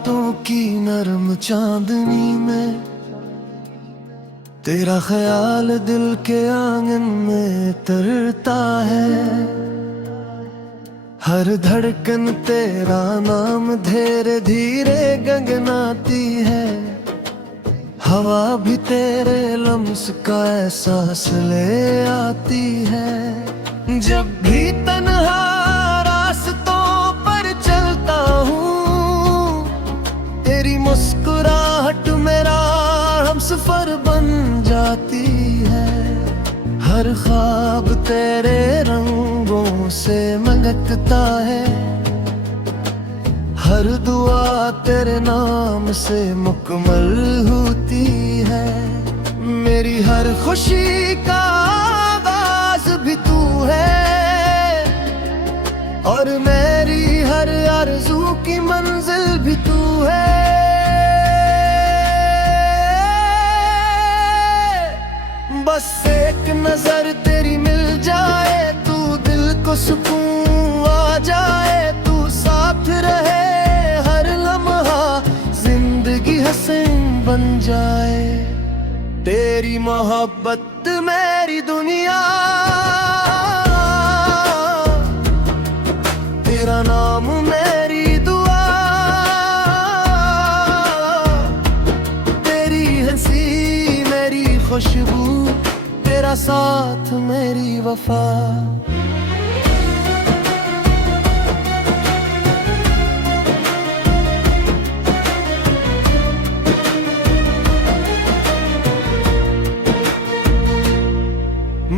रातों की नरम चांदनी में तेरा ख्याल दिल के आंगन में तरता है। हर धड़कन तेरा नाम धीरे धीरे गगनाती है। हवा भी तेरे लम्स का एहसास ले आती है। जब भी तन्हा रास्तों पर चलता हूँ, तेरी मुस्कुराहट मेरा हमसफर बन जाती है। हर ख्वाब तेरे रंगों से महकता है। हर दुआ तेरे नाम से मुकम्मल होती है। मेरी हर खुशी का आगाज भी तू है, और मेरी हर आरज़ू की मंजिल भी तू है। बस एक नजर तेरी मिल जाए, तू दिल को सुकून आ जाए। तू साथ रहे हसीन बन जाए। तेरी मोहब्बत मेरी दुनिया, तेरा नाम मेरी दुआ। तेरी हंसी मेरी खुशबू, तेरा साथ मेरी वफा।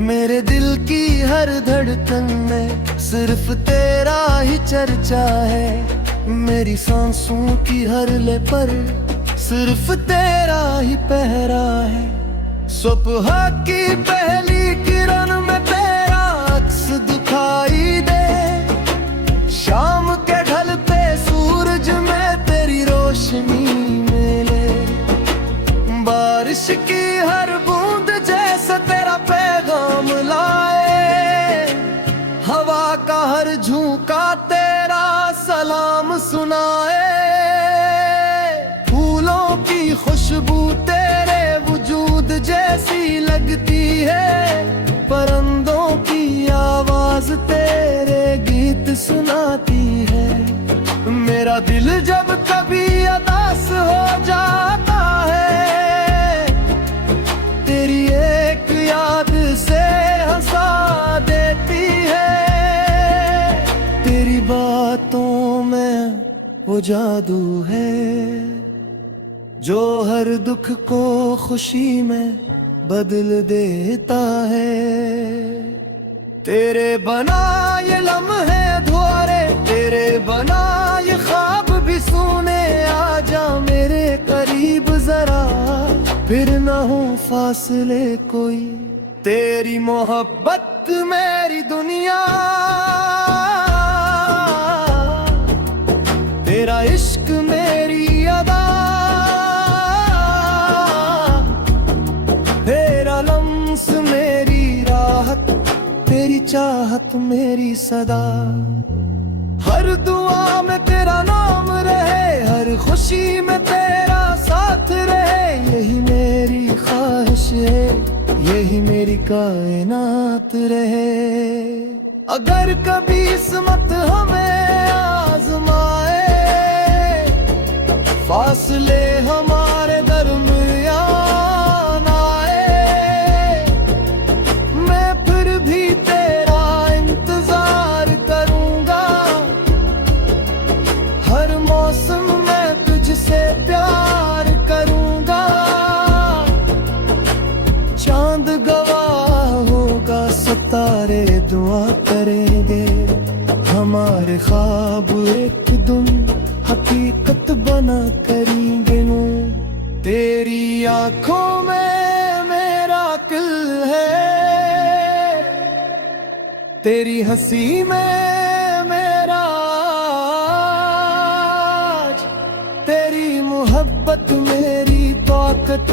मेरे दिल की हर धड़कन में सिर्फ तेरा ही चर्चा है। मेरी सांसों की हर ले पर सिर्फ तेरा ही पहरा है। सुबह की पहली किरण में तेरा अक्स दिखाई दे। शाम के ढलते सूरज में तेरी रोशनी मिले। बारिश की हर बूंद जैसे तेरा पैगाम लाए। हवा का हर झोंका तेरा सलाम सुनाए। फूलों की खुशबू तेरे वजूद जैसी लगती है। परिंदों की आवाज तेरे गीत सुनाती है। मेरा दिल जब कभी उदास हो जाता है, तेरी एक याद से हंसा देती है। तेरी बातों में वो जादू है जो हर दुख को खुशी में बदल देता है। तेरे बना ये लम्हे अधूरे, तेरे बना ये ख्वाब भी सुने। आजा मेरे करीब जरा, फिर न हो फासले कोई। तेरी मोहब्बत मेरी दुनिया, तेरा इश्क मेरी अदा। तेरा लम्स मेरी राहत, तेरी चाहत मेरी सदा। हर दुआ में तेरा नाम रहे, हर खुशी में तेरा साथ रहे। यही मेरी ख्वाहिश है, यही मेरी कायनात रहे। अगर कभी किस्मत हमें आजमाए, फासले हमारे दरमियान आए, मैं फिर भी तेरा इंतजार करूंगा। हर मौसम में तुझसे प्यार करूंगा। चांद गवाह होगा, सितारे दुआ करेंगे। हमारे ख्वाब एक दिन हकीकत बना करेंगे। तेरी आंखों में मेरा दिल है, तेरी हंसी में मेरा आज। तेरी मोहब्बत मेरी ताकत,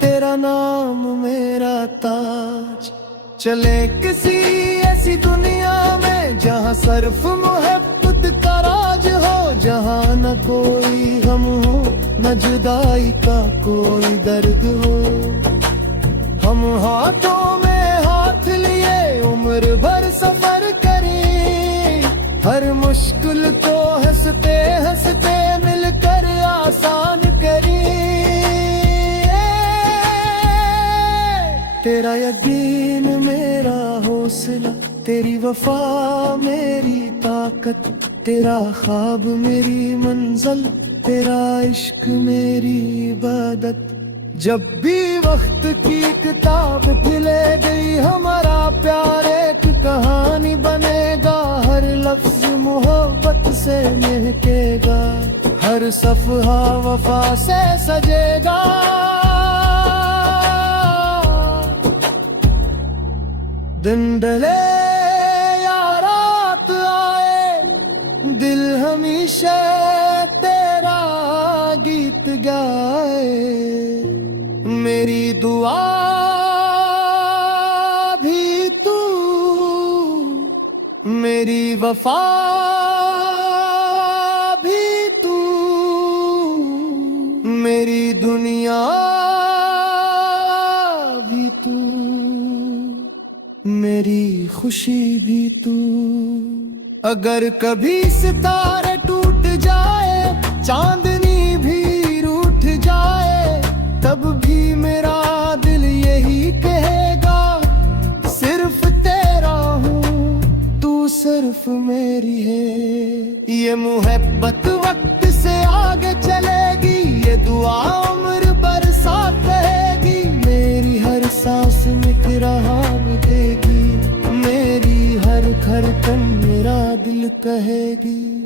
तेरा नाम मेरा ताज। चले किसी ऐसी दुनिया में जहाँ सिर्फ मोहब्बत खुद का राज हो, जहाँ न कोई गम हो, न जुदाई का कोई दर्द हो। हम हाथों में हाथ लिए उम्र भर सफर करें, हर मुश्किल को हंसते हंसते मिलकर आसान करें। तेरा यकीन मेरा हौसला, तेरी वफा मेरी ताकत, तेरा ख्वाब मेरी मंजिल, तेरा इश्क मेरी इबादत। जब भी वक्त की किताब खुले गई, हमारा प्यार एक कहानी बनेगा। हर लफ्ज मोहब्बत से महकेगा, हर सफहा वफा से सजेगा। दिन ढले या रात आए, दिल हमेशा तेरा गीत गाए। मेरी दुआ भी तू, मेरी वफा भी तू, मेरी दुनिया भी तू, मेरी खुशी भी तू। अगर कभी सितारे टूट जाए, चांदनी भी रूठ जाए, तब भी मेरा दिल यही कहेगा, सिर्फ तेरा हूँ तू, सिर्फ मेरी है। ये मोहब्बत वक्त से आगे चलेगी, ये दुआ उम्र भर साथ रहेगी। मेरी हर सांस में तेरा हाथ देगी, मेरी हर धड़कन मेरा दिल कहेगी।